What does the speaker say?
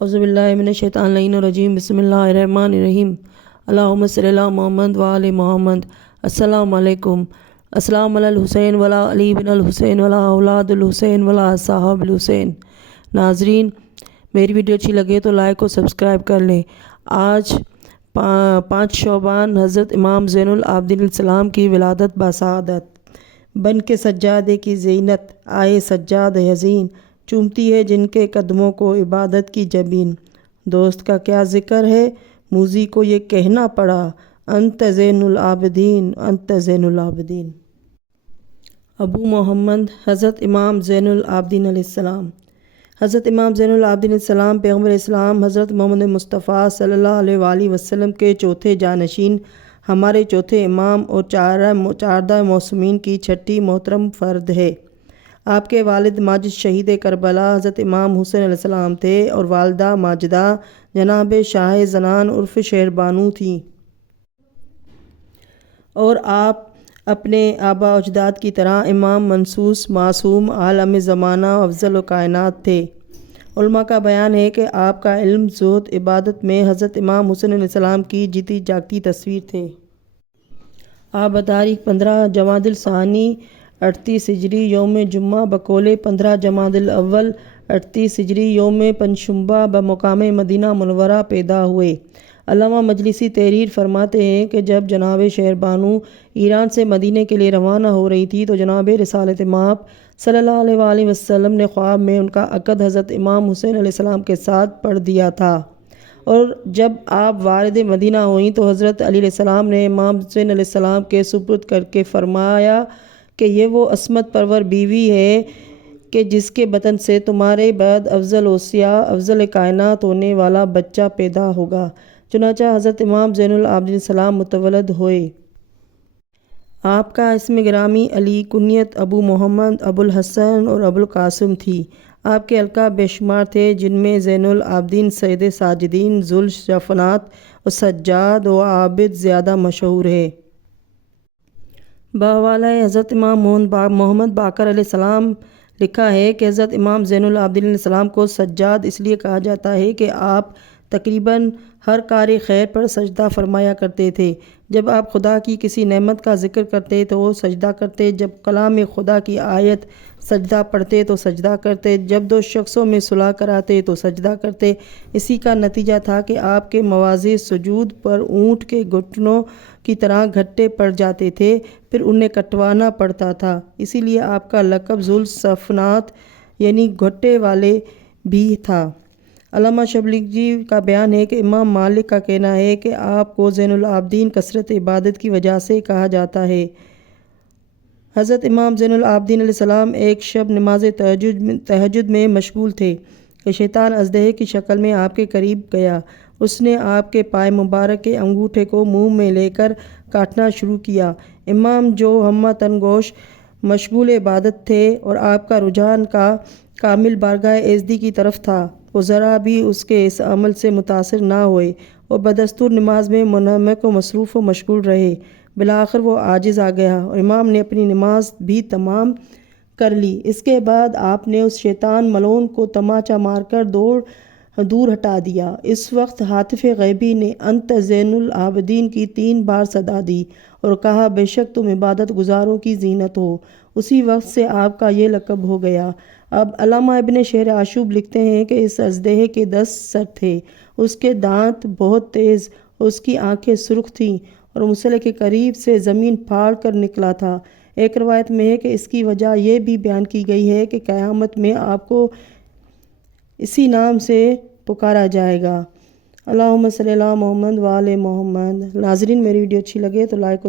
اعوذ باللہ من الشیطان اللعین الرجیم بسم اللہ الرحمن الرحیم اللہم صلی علی محمد وآل محمد۔ السلام علیکم۔ السلام علی الحسین ولا علی بن الحسین ولا اولاد الحسین ولا صحاب الحسین۔ ناظرین، میری ویڈیو اچھی لگے تو لائک اور سبسکرائب کر لیں۔ آج 5 شعبان حضرت امام زین العابدین علیہ السلام کی ولادت بسعادت۔ بن کے سجادے کی زینت آئے سجاد حزین، چومتی ہے جن کے قدموں کو عبادت کی جبین۔ دوست کا کیا ذکر ہے، موذی کو یہ کہنا پڑا، انت زین العابدین انت زین العابدین۔ ابو محمد حضرت امام زین العابدین علیہ السلام۔ حضرت امام زین العابدین علیہ السلام پیغمبر اسلام حضرت محمد مصطفیٰ صلی اللہ علیہ وآلہ وسلم کے چوتھے جانشین، ہمارے چوتھے امام اور چاردہ معصومین کی چھٹی محترم فرد ہے۔ آپ کے والد ماجد شہید کربلا حضرت امام حسین علیہ السلام تھے اور والدہ ماجدہ جناب شاہ زنان عرف شہر بانو تھیں، اور آپ اپنے آباء و اجداد کی طرح امام منصوص معصوم عالم زمانہ افضل و کائنات تھے۔ علماء کا بیان ہے کہ آپ کا علم، زہد، عبادت میں حضرت امام حسین علیہ السلام کی جیتی جاگتی تصویر تھے۔ آپ بتاریخ 15 جمادی الثانی 38 ہجری یوم جمعہ بقول 15 جمادی الاول 38 ہجری یوم پنجشنبہ بمقام مدینہ منورہ پیدا ہوئے۔ علامہ مجلسی تحریر فرماتے ہیں کہ جب جناب شہر بانو ایران سے مدینہ کے لیے روانہ ہو رہی تھی تو جناب رسالت مآب صلی اللہ علیہ وآلہ وسلم نے خواب میں ان کا عقد حضرت امام حسین علیہ السلام کے ساتھ پڑھ دیا تھا، اور جب آپ وارد مدینہ ہوئیں تو حضرت علی علیہ السلام نے امام حسین علیہ السلام کے سپرد کر کے فرمایا کہ یہ وہ عصمت پرور بیوی ہے کہ جس کے بطن سے تمہارے بعد افضل اوصیاء افضل کائنات ہونے والا بچہ پیدا ہوگا۔ چنانچہ حضرت امام زین العابدین السلام متولد ہوئے۔ آپ کا اسم گرامی علی، کنیت ابو محمد، ابو الحسن اور ابو القاسم تھی۔ آپ کے القاب بے شمار تھے، جن میں زین العابدین، سید ساجدین، ذوالجفنات اور سجاد و عابد زیادہ مشہور ہے۔ بحوالہ حضرت امام محمد باقر علیہ السلام لکھا ہے کہ حضرت امام زین العابدین علیہ السلام کو سجاد اس لیے کہا جاتا ہے کہ آپ تقریباً ہر کار خیر پر سجدہ فرمایا کرتے تھے۔ جب آپ خدا کی کسی نعمت کا ذکر کرتے تو وہ سجدہ کرتے، جب کلام خدا کی آیت سجدہ پڑھتے تو سجدہ کرتے، جب دو شخصوں میں صلح کراتے تو سجدہ کرتے۔ اسی کا نتیجہ تھا کہ آپ کے مواضع سجود پر اونٹ کے گھٹنوں کی طرح گھٹے پڑ جاتے تھے، پھر انہیں کٹوانا پڑتا تھا۔ اسی لیے آپ کا لقب ذوالجفنات یعنی گھٹے والے بھی تھا۔ علامہ شبلی جی کا بیان ہے کہ امام مالک کا کہنا ہے کہ آپ کو زین العابدین کثرت عبادت کی وجہ سے کہا جاتا ہے۔ حضرت امام زین العابدین علیہ السلام ایک شب نماز تہجد میں مشغول تھے کہ شیطان اژدہے کی شکل میں آپ کے قریب گیا۔ اس نے آپ کے پائے مبارک کے انگوٹھے کو منہ میں لے کر کاٹنا شروع کیا۔ امام جو ہمہ تن گوش مشغول عبادت تھے اور آپ کا رجحان کامل بارگاہ ایزدی کی طرف تھا، وہ ذرا بھی اس کے اس عمل سے متاثر نہ ہوئے اور بدستور نماز میں منہمک و مصروف و مشغول رہے۔ بالآخر وہ عاجز آ گیا اور امام نے اپنی نماز بھی تمام کر لی۔ اس کے بعد آپ نے اس شیطان ملعون کو تماچا مار کر دور ہٹا دیا۔ اس وقت ہاتف غیبی نے انت زین العابدین کی 3 بار صدا دی اور کہا بے شک تم عبادت گزاروں کی زینت ہو۔ اسی وقت سے آپ کا یہ لقب ہو گیا۔ اب علامہ ابن شہر آشوب لکھتے ہیں کہ اس اژدہے کے 10 سر تھے، اس کے دانت بہت تیز اور اس کی آنکھیں سرخ تھیں اور مسلح کے قریب سے زمین پھاڑ کر نکلا تھا۔ ایک روایت میں ہے کہ اس کی وجہ یہ بھی بیان کی گئی ہے کہ قیامت میں آپ کو اسی نام سے پکارا جائے گا۔ اللہم صلی علی محمد وآل محمد۔ ناظرین، میری ویڈیو اچھی لگے تو لائک